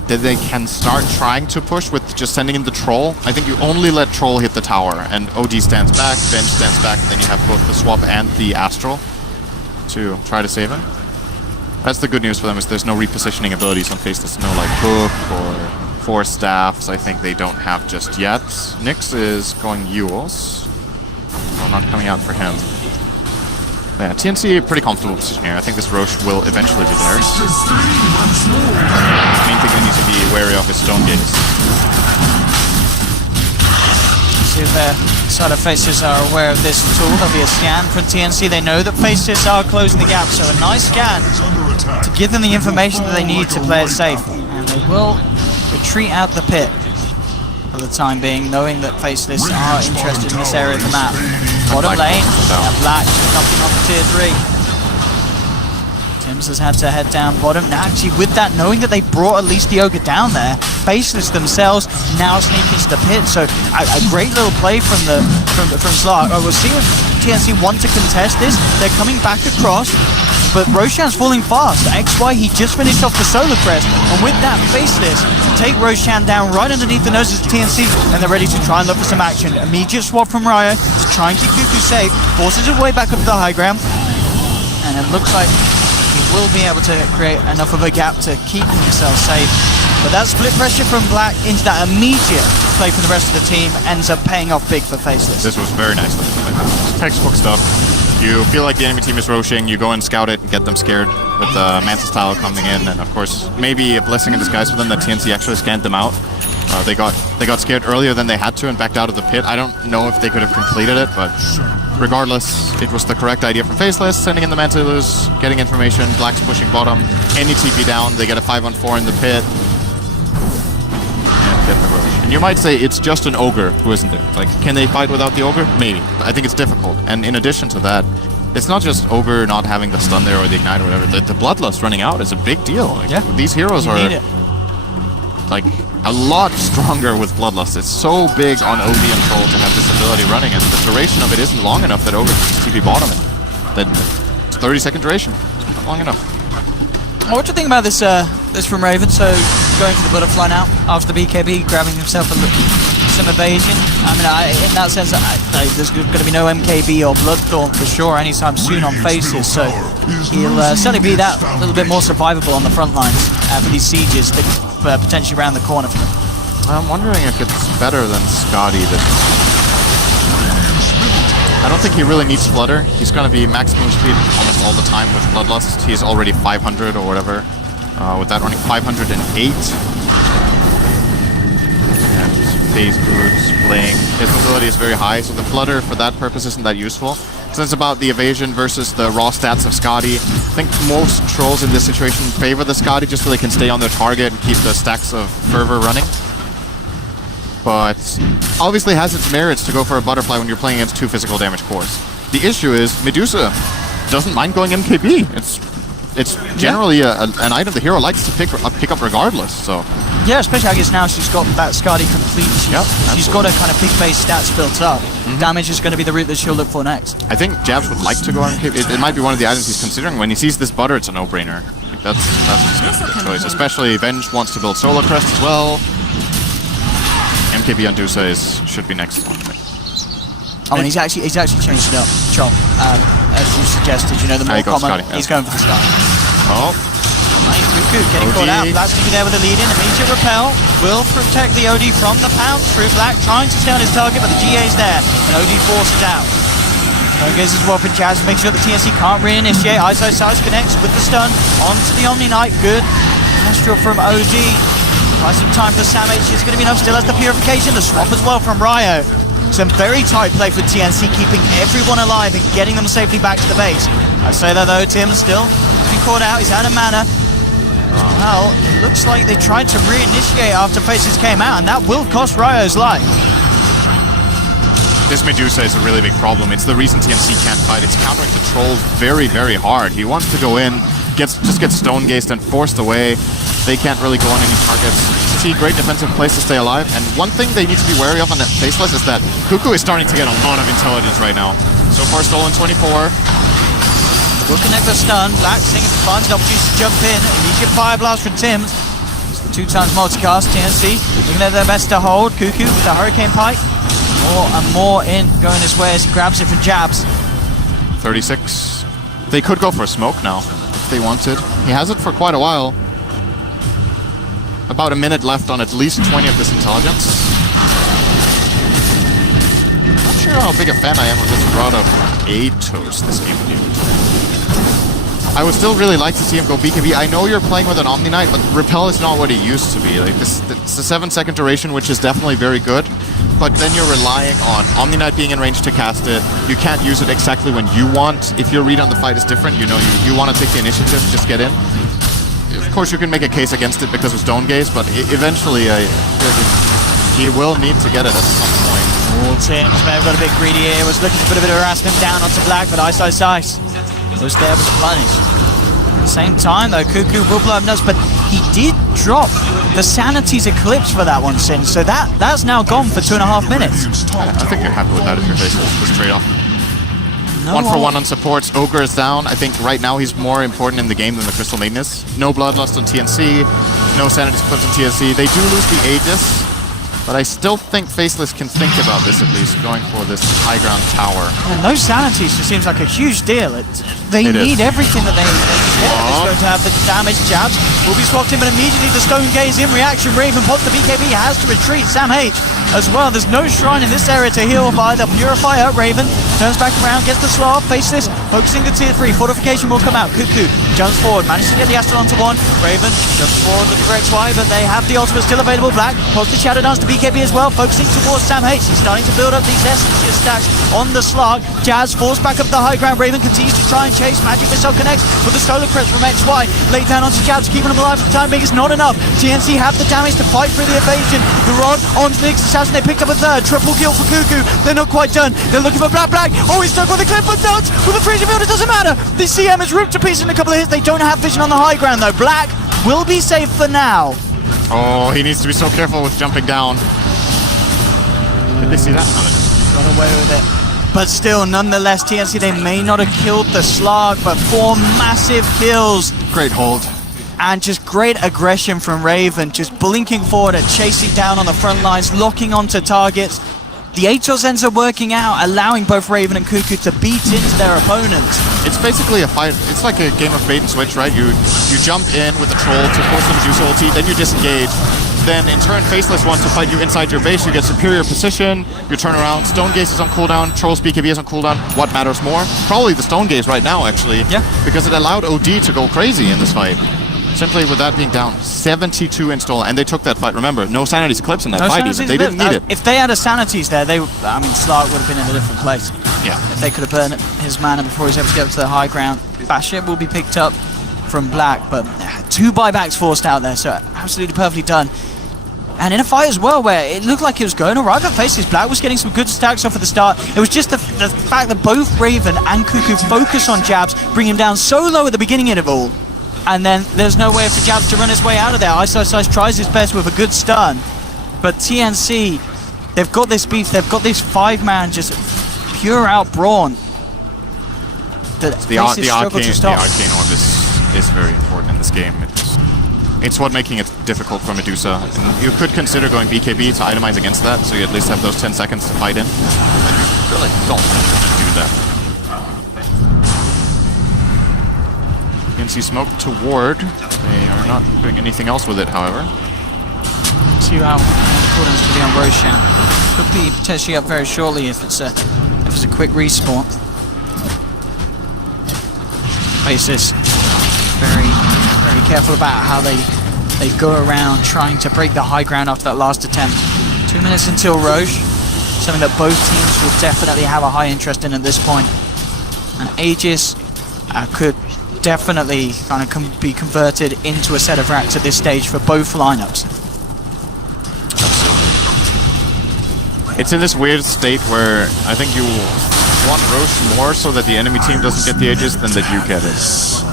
Then they can start trying to push with just sending in the Troll. I think you only let Troll hit the tower, and OD stands back, Bench stands back, and then you have both the Swap and the Astral to try to save him. That's the good news for them, is there's no repositioning abilities on Faceless. No like hook or Force Staffs, I think they don't have just yet. Nyx is going Yules. Well, not coming out for him. Yeah, TNC, pretty comfortable position here. I think this Roche will eventually be theirs. The main thing they need to be wary of is Stone Gaze. See if their side of Faceless are aware of this at all. There'll be a scan from TNC. They know that Faceless are closing the gap, so a nice scan to give them the information that they need to play it safe. And they will retreat out the pit for the time being, knowing that Faceless are interested in this area of the map. Bottom lane, Black knocking off the tier 3. Tims has had to head down bottom. Now actually with that, knowing that they brought at least the Ogre down there, Faceless themselves now sneak into the pit. So a great little play from Slark. We'll see if TNC want to contest this. They're coming back across, but Roshan's falling fast. XY, he just finished off the Solar Crest, and with that, Faceless take Roshan down right underneath the noses of TNC, and they're ready to try and look for some action. Immediate swap from Ryo to try and keep Cuckoo safe, forces his way back up to the high ground, and it looks like he will be able to create enough of a gap to keep himself safe. But that split pressure from Black into that immediate play from the rest of the team ends up paying off big for Faceless. This was very nice. Textbook stuff. You feel like the enemy team is roshing, you go and scout it and get them scared with the Mantis Tile coming in, and of course, maybe a blessing in disguise for them that TNC actually scanned them out. They got scared earlier than they had to and backed out of the pit. I don't know if they could have completed it, but regardless, it was the correct idea from Faceless, sending in the Mantilus, getting information, Black's pushing bottom, any TP down, they get a 5-on-4 in the pit. And you might say it's just an Ogre who isn't there. Like, can they fight without the Ogre? Maybe. But I think it's difficult. And in addition to that, it's not just Ogre not having the stun there or the ignite or whatever. The Bloodlust running out is a big deal. Like, yeah. These heroes are like a lot stronger with Bloodlust. It's so big on OD and Troll to have this ability running, and the duration of it isn't long enough that Ogre can TP bottom. That it's 30-second duration. It's not long enough. What do you think about this from Raven? So going for the butterfly now after the BKB, grabbing himself some evasion. I mean, in that sense, there's going to be no MKB or Bloodthorn for sure anytime soon on Faces, so he'll certainly be that little bit more survivable on the front lines for these sieges that potentially round the corner for them. I'm wondering if it's better than Scotty. I don't think he really needs Flutter. He's going to be maximum speed almost all the time with Bloodlust. He's already 500 or whatever. With that running 508. And phase boots, playing. His mobility is very high, so the Flutter for that purpose isn't that useful. So it's about the evasion versus the raw stats of Scotty. I think most trolls in this situation favor the Scotty just so they can stay on their target and keep the stacks of fervor running. But obviously has its merits to go for a butterfly when you're playing against 2 physical damage cores. The issue is Medusa doesn't mind going MKB. It's generally an item the hero likes to pick up regardless. So yeah, especially I guess now she's got that Skadi complete. She's got her kind of pick-based stats built up. Damage is going to be the route that she'll look for next. I think Jabs would like to go MKB. It might be one of the items he's considering. When he sees this butter, it's a no-brainer. That's a good choice. Especially Venge wants to build Solar Crest as well. MKB on Dusa should be next one. Oh, and he's actually changed it up, Chol. As you suggested, you know, the more common, he's going for the Skadi. Oh. Cuckoo getting caught out. Black's going to be there with the lead in. Immediate repel will protect the OD from the pounce through. Black trying to stay on his target, but the GA's there, and OD forces out. Goes as well for Jazz, make sure the TNC can't reinitiate. ISO Size connects with the stun onto the Omni Knight. Good Astral from OD. Buy some time for Sam H. It's going to be enough. Still has the purification. The swap as well from Ryo. Some very tight play for TNC, keeping everyone alive and getting them safely back to the base. I say that though, Tim still been caught out. He's out of mana. Well, it looks like they tried to reinitiate after Faces came out, and that will cost Ryo's life. This Medusa is a really big problem. It's the reason TNC can't fight. It's countering the troll very, very hard. He wants to go in, just get stone gazed and forced away. They can't really go on any targets. See, great defensive place to stay alive. And one thing they need to be wary of on that Faceless is that Cuckoo is starting to get a lot of intelligence right now. So far, stolen 24. Will connect the stun. Black finds an opportunity to jump in. Immediate fire blast from Tim. It's the 2 times multicast. TNC looking at their best to hold. Cuckoo with the Hurricane Pike. More and more in going his way as he grabs it for Jabs. 36. They could go for a smoke now if they wanted. He has it for quite a while. About a minute left on at least 20 of this intelligence. Not sure how big a fan I am of this rod of Atos this game would be. I would still really like to see him go BKB. I know you're playing with an Omni Knight, but Repel is not what it used to be. Like this, it's a 7-second duration, which is definitely very good. But then you're relying on Omni Knight being in range to cast it. You can't use it exactly when you want. If your read on the fight is different, you know you want to take the initiative, just get in. Of course, you can make a case against it because of Stone Gaze, but eventually he will need to get it at some point. All Tims may have got a bit greedy here. Was looking to put a bit of harassment down onto Black, but Ice was there with the punish. At the same time, though, Cuckoo will blow up nuts, but he did drop the Sanity's Eclipse for that one, Sin. So that's now gone for 2.5 minutes. I think you're happy with that if you're facing this trade-off. No 1 for 1 on supports. Ogre is down. I think right now he's more important in the game than the Crystal Maiden is. No Bloodlust on TNC. No Sanity's Eclipse on TNC. They do lose the Aegis. But I still think Faceless can think about this at least, going for this high ground tower. And those Sanities just seems like a huge deal. They need everything that they can get. It's going to have the damage. Jabs will be swapped in, but immediately the Stone Gaze in reaction. Raven pops the BKB, has to retreat. Sam H as well. There's no shrine in this area to heal by the Purifier. Raven turns back around, gets the slow up. Faceless focusing the tier 3. Fortification will come out. Cuckoo jumps forward, manages to get the Astral onto 1. Raven jumps forward with the correct Y, but they have the ultimate still available. Black pops the Shadow Dance to BKB as well, focusing towards Sam H. He's starting to build up these Essentia stacks on the slug. Jazz forced back up the high ground. Raven continues to try and chase. Magic Missile connects with the Solar Crest from XY. Laid down onto Jabs, keeping him alive for the time being. It's not enough. TNC have the damage to fight through the evasion. The rod onto the next assassin. They picked up a third. Triple kill for Cuckoo. They're not quite done. They're looking for Black. Oh, he's stuck with the clip, but nuts with the freezing field. It doesn't matter. The CM is ripped to pieces in a couple of hits. They don't have vision on the high ground though. Black will be safe for now. Oh, he needs to be so careful with jumping down. Did they see that? Got away with it. But still, nonetheless, TNC, they may not have killed the slug, but 4 massive kills. Great hold. And just great aggression from Raven, just blinking forward and chasing down on the front lines, locking onto targets. The Atos ends are working out, allowing both Raven and Cuckoo to beat into their opponents. It's basically a fight. It's like a game of bait and switch, right? You jump in with the troll to force them to do ulti, then you disengage. Then in turn, Faceless wants to fight you inside your base. You get superior position. You turn around. Stone Gaze is on cooldown. Troll's BKB is on cooldown. What matters more? Probably the Stone Gaze right now, actually. Yeah. Because it allowed OD to go crazy in this fight. Simply with that being down, 72 install, and they took that fight. Remember, no Sanity's Eclipse in that fight even. They didn't need it. If they had a Sanity's there, Slark would have been in a different place. Yeah. If they could have burned his mana before he's able to get up to the high ground. Bashir will be picked up from Black, but 2 buybacks forced out there, so absolutely perfectly done. And in a fight as well, where it looked like it was going alright, but Faceless Black was getting some good stacks off at the start. It was just the fact that both Raven and Cuckoo focus on jabs, bring him down so low at the beginning of it all. And then there's no way for Jabs to run his way out of there. Ice tries his best with a good stun. But TNC, they've got this beef, they've got this 5-man just pure out brawn. The arcane orb is very important in this game. It's what making it difficult for Medusa. And you could consider going BKB to itemize against that, so you at least have those 10 seconds to fight in. But you really don't do that. TNC smoke to ward. They are not doing anything else with it, however. See how cooldowns to be on Roshan. Could be potentially up very shortly if it's a quick respawn. Faceless very careful about how they go around trying to break the high ground after that last attempt. 2 minutes until Roche, something that both teams will definitely have a high interest in at this point. And Aegis could definitely kind of be converted into a set of racks at this stage for both lineups. It's in this weird state where I think you want Roche more so that the enemy team doesn't get the Aegis than that you get it.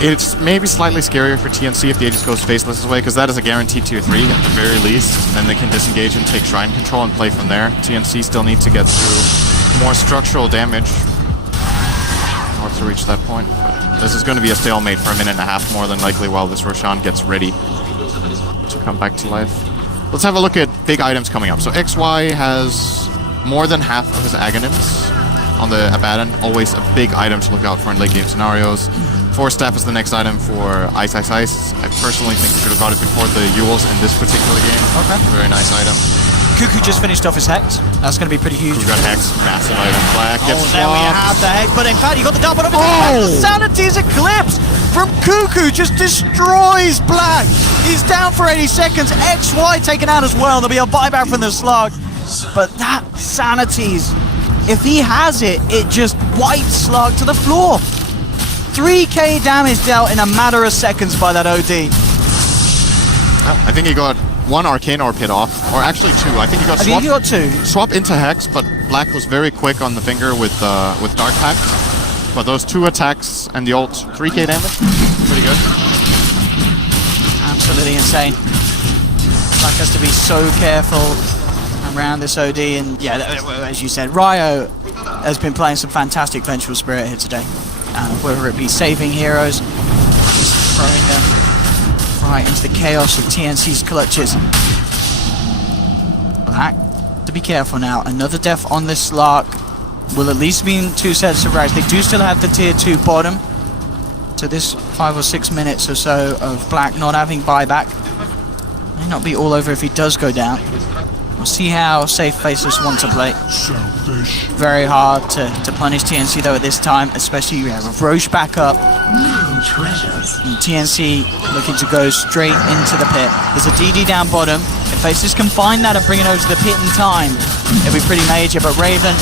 It's maybe slightly scarier for TNC if the Aegis goes Faceless' way, because that is a guaranteed tier 3 at the very least. Then they can disengage and take Shrine Control and play from there. TNC still need to get through more structural damage in order to reach that point. But this is going to be a stalemate for a minute and a half more than likely while this Roshan gets ready to come back to life. Let's have a look at big items coming up. So XY has more than half of his Aghanims on the Abaddon. Always a big item to look out for in late game scenarios. Force Staff is the next item for Ice. I personally think we should have got it before the Yules in this particular game. Okay. Very nice item. Cuckoo just finished off his Hex. That's going to be pretty huge. We got Hex, massive item. Black gets swapped. There we have the Hex, but in fact, he got the double up. Sanity's Eclipse from Cuckoo just destroys Black. He's down for 80 seconds. XY taken out as well. There'll be a buyback from the Slug. But that Sanity's, if he has it, it just wipes Slug to the floor. 3k damage dealt in a matter of seconds by that OD. I think he got 1 Arcane Orb hit off, or actually 2. I think he got swapped. He got 2. Swap into Hex, but Black was very quick on the finger with Dark Pact. But those 2 attacks and the ult, 3k damage, pretty good. Absolutely insane. Black has to be so careful around this OD, and yeah, as you said, Ryo has been playing some fantastic Vengeful Spirit here today. Whether it be saving heroes, just throwing them right into the chaos of TNC's clutches. Black, to be careful now. Another death on this Slark will at least mean 2 sets of racks. They do still have the tier 2 bottom. So this 5 or 6 minutes or so of Black not having buyback may not be all over if he does go down. We'll see how safe Faceless want to play. Very hard to punish TNC though at this time, especially with Roche back up. And TNC looking to go straight into the pit. There's a DD down bottom. If Faceless can find that and bring it over to the pit in time, it'll be pretty major. But Raven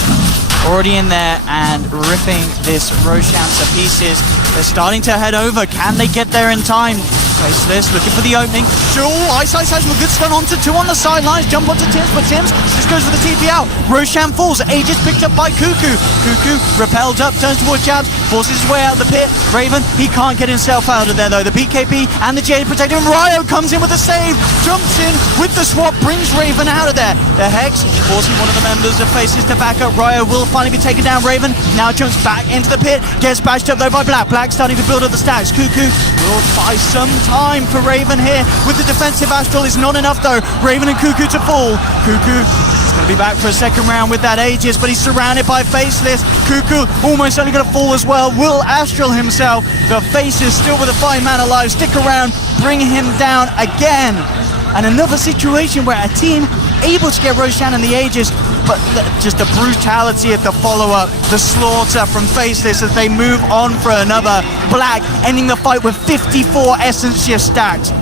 already in there and ripping this Roshan to pieces. They're starting to head over. Can they get there in time? Faceless looking for the opening. Jewel, Ice has a good stun onto 2 on the sidelines. Jump onto Tims, but Tims just goes for the TP out. Roshan falls. Aegis picked up by Cuckoo. Cuckoo repelled up, turns towards Jabs, forces his way out of the pit. Raven, he can't get himself out of there though. The BKB and the Jade protect him. Ryo comes in with a save, jumps in with the swap, brings Raven out of there. The Hex forcing one of the members of Faceless to back up. Ryo will finally be taken down. Raven now jumps back into the pit, gets bashed up though by Black. Black starting to build up the stacks. Cuckoo will buy some time for Raven here with the defensive Astral. Is not enough though. Raven and Cuckoo to fall. Cuckoo is going to be back for a second round with that Aegis, but he's surrounded by Faceless. Cuckoo almost only going to fall as well. Will Astral himself, but Faceless still with a 5-man alive. Stick around, bring him down again. And another situation where a team able to get Roshan and the Aegis, but just the brutality of the follow-up, the slaughter from Faceless as they move on for another. Black ending the fight with 54 Essence Shift stacked.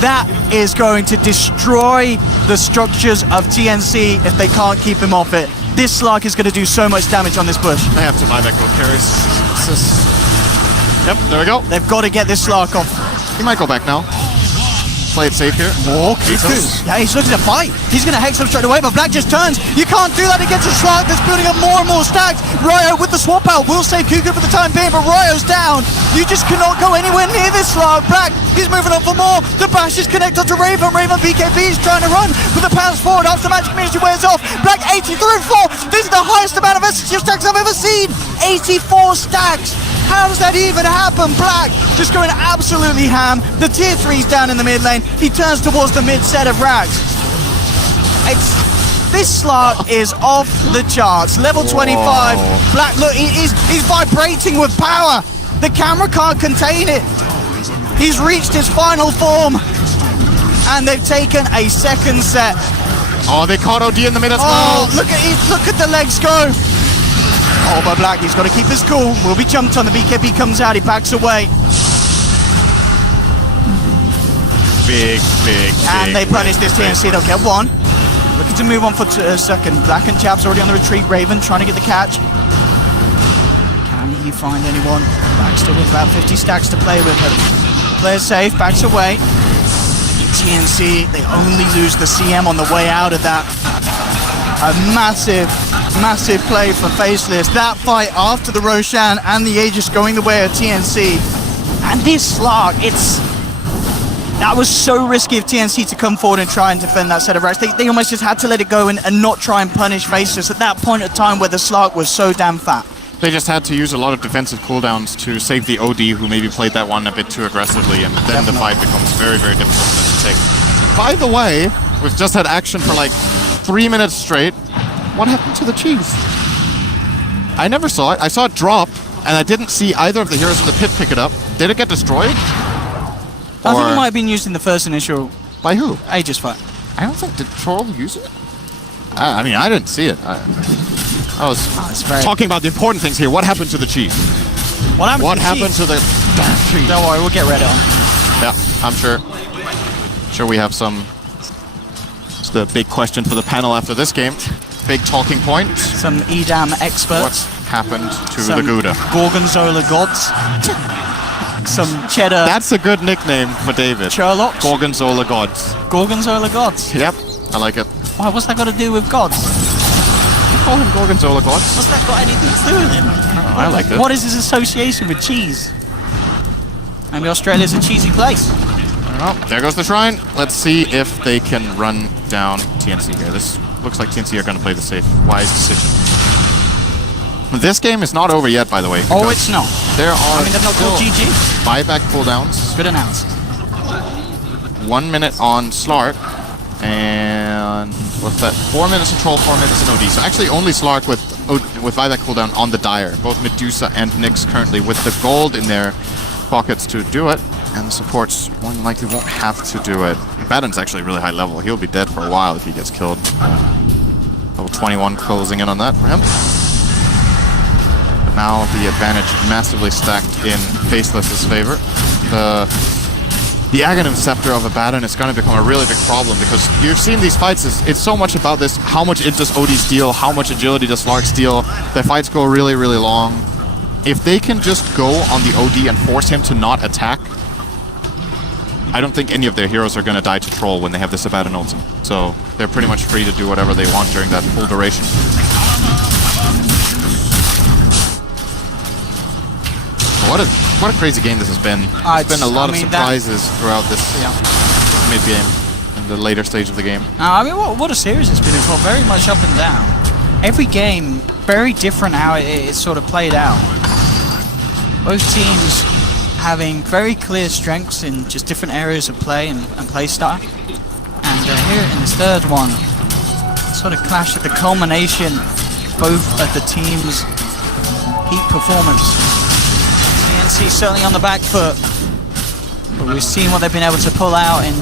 That is going to destroy the structures of TNC if they can't keep him off it. This Slark is going to do so much damage on this bush. They have to buy back both carries. Yep, there we go. They've got to get this Slark off. He might go back now. Play it safe here. Oh, yeah, he's looking to fight. He's going to hex him straight away, but Black just turns. You can't do that against a Slark that's building up more and more stacks. Ryo with the swap out will save Kuku for the time being, but Ryo's down. You just cannot go anywhere near this Slark. Black, he's moving on for more. The bash is connected to Raven. Raven BKB is trying to run with the pounds forward after Magic Ministry wears off. Black 83 and 4. This is the highest amount of SSU stacks I've ever seen. 84 stacks. How does that even happen? Black just going absolutely ham. The tier 3's down in the mid lane. He turns towards the mid set of racks. This Slark is off the charts. Level 25. Black, look, he's vibrating with power. The camera can't contain it. He's reached his final form. And they've taken a second set. Oh, they caught OD in the mid as well. Look at the legs go. Oh, but Black, he's got to keep his cool. Will be jumped on. The BKB comes out. He backs away. Big. And they punish this TNC. They'll get one. Looking to move on for a second. Black and Jab's already on the retreat. Raven trying to get the catch. Can he find anyone? Black still with about 50 stacks to play with him. Player safe. Backs away. TNC, they only lose the CM on the way out of that. A massive play for Faceless. That fight after the Roshan and the Aegis going the way of TNC. And this Slark, that was so risky of TNC to come forward and try and defend that set of racks. They almost just had to let it go and not try and punish Faceless at that point of time where the Slark was so damn fat. They just had to use a lot of defensive cooldowns to save the OD, who maybe played that one a bit too aggressively, and then the fight becomes very difficult to take. By the way, we've just had action for like 3 minutes straight. What happened to the cheese? I never saw it. I saw it drop, and I didn't see either of the heroes in the pit pick it up. Did it get destroyed? I think it might have been used in the first initial... By who? Aegis fight. I don't think... Did Troll use it? I mean, I didn't see it. I was talking about the important things here. What happened to the cheese? What happened to the damn cheese? Don't worry, we'll get red on. Yeah, I'm sure. Sure we have some... It's the big question for the panel after this game. Big talking point. Some EDAM experts. What happened to the Gouda? Gorgonzola gods. Some cheddar... That's a good nickname for David. Sherlock. Gorgonzola gods. Gorgonzola gods? Yep, I like it. Why, what's that got to do with gods? Call him Gorgonzola gods. What's that got anything to do with him? Oh, I like it. What is his association with cheese? Maybe Australia's a cheesy place. Well, there goes the shrine. Let's see if they can run down TNC here. This looks like TNC are going to play the safe, wise decision. This game is not over yet, by the way. Oh, it's not. There are they've not called GG. buyback cooldowns. Good analysis. 1 minute on Slark, and what's that? 4 minutes on Troll, 4 minutes in OD. So actually only Slark with buyback cooldown on the Dire. Both Medusa and Nyx currently with the gold in their pockets to do it, and the supports more than likely won't have to do it. Baden's actually really high level. He'll be dead for a while if he gets killed. Level 21 closing in on that for him. But now the advantage massively stacked in Faceless's favor. The Aghanim Scepter of Abaddon is going to become a really big problem, because you've seen these fights, it's so much about this, how much does OD steal, how much agility does Slark steal. The fights go really long. If they can just go on the OD and force him to not attack, I don't think any of their heroes are going to die to Troll when they have this Abaddon ulti. So they're pretty much free to do whatever they want during that full duration. What a crazy game this has been. There's been a lot of surprises throughout this mid-game and the later stage of the game. I mean, what a series it's been as well. Very much up and down. Every game, very different how it's sort of played out. Both teams having very clear strengths in just different areas of play and play style. And here in this third one, sort of clash at the culmination both of the teams' peak performance. TNC certainly on the back foot, but we've seen what they've been able to pull out in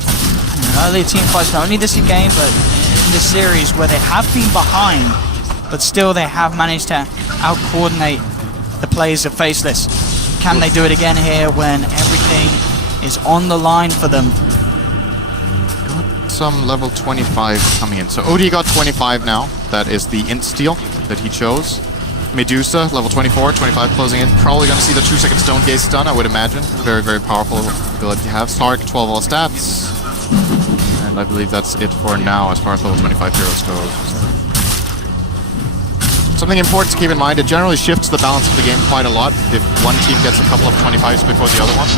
earlier team fights, not only this game, but in this series where they have been behind, but still they have managed to out-coordinate the plays of Faceless. Can they do it again here when everything is on the line for them? some level 25 coming in. So OD got 25 now. That is the int steal that he chose. Medusa, level 24, 25 closing in. Probably going to see the 2-second stone gaze stun, I would imagine. Very, very powerful ability to have. Stark, 12 all stats. And I believe that's it for now as far as level 25 heroes goes. Something important to keep in mind, it generally shifts the balance of the game quite a lot if one team gets a couple of 25s before the other one.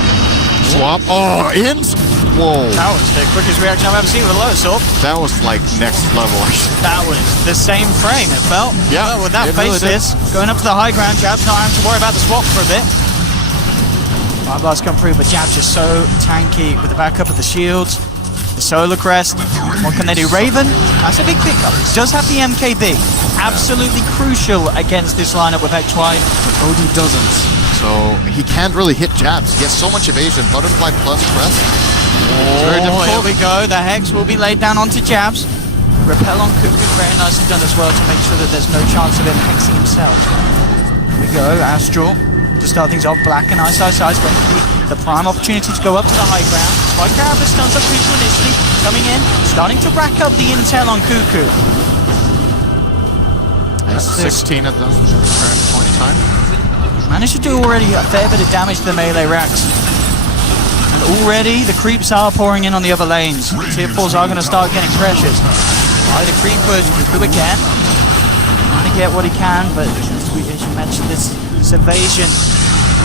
Swap. Oh, int! Whoa. That was the quickest reaction I've ever seen with a low sword. That was like next level. That was the same frame, it felt. Yeah, well, with that really Faceless, going up to the high ground, Jab's not having to worry about the swap for a bit. Fire Blast come through, but Jab's just so tanky with the backup of the shields. The Solar Crest. What can they do? Raven, that's a big pickup. Does have the MKB. Absolutely crucial against this lineup with XY. OD doesn't. So he can't really hit Jabs. He has so much evasion. Butterfly plus Crest. Oh, here we go. The Hex will be laid down onto Jabs. Repel on Cuckoo, very nicely done as well to make sure that there's no chance of him hexing himself. Here we go, Astral. To start things off, Black and Ice waiting for the prime opportunity to go up to the high ground. Spike Carabas stuns up Cuckoo initially, coming in, starting to rack up the intel on Cuckoo. That's 16 at the current point in time. Managed to do already a fair bit of damage to the melee racks. And already the creeps are pouring in on the other lanes. Tier 4s are going to start getting pressured. By the creepers, Cuckoo again. Trying to get what he can, but as you mentioned, this evasion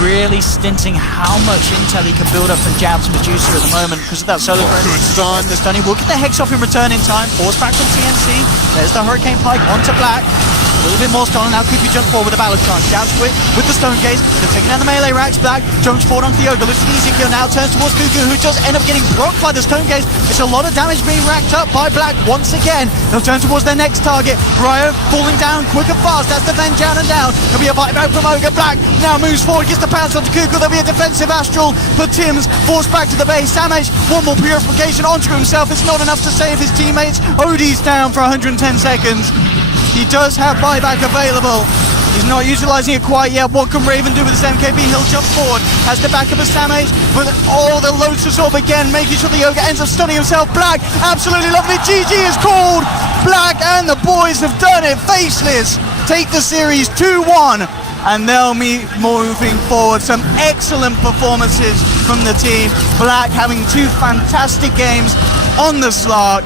really stinting how much intel he can build up from Jab's Medusa at the moment because of that Solar Crest. Good stun. The stunning will get the Hex off in return in time. Force back from TNC. There's the Hurricane Pike onto Black. A little bit more stun. Now Cuckoo jumps forward with a battle chance. Jab's quick with the Stone Gaze. They're taking down the melee racks. Black jumps forward onto the Ogre. Looks an easy kill now. Turns towards Cuckoo, who does end up getting blocked by the Stone Gaze. It's a lot of damage being racked up by Black once again. They'll turn towards their next target. Ryo falling down quick and fast. That's the Ven down and down. There'll be a bite back from Ogre. Black now moves forward. Gets the pounce onto Cuckoo. There'll be a defensive Astral for Tim's. Forced back to the base. Samage, one more purification onto himself. It's not enough to save his teammates. Odie's down for 110 seconds. He does have buyback available. He's not utilising it quite yet. What can Raven do with his MKB? He'll jump forward. Has the backup of Samage. But the Lotus Orb again, making sure the Ogre ends up stunning himself. Black, absolutely lovely. GG is called. Black and the boys have done it. Faceless take the series 2-1. And they'll be moving forward. Some excellent performances from the team. Black having 2 fantastic games on the slot.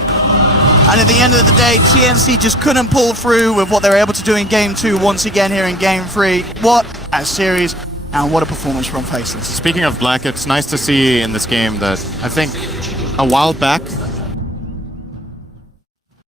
And at the end of the day, TNC just couldn't pull through with what they were able to do in Game 2 once again here in Game 3. What a series, and what a performance from Faceless. Speaking of Black, it's nice to see in this game that I think a while back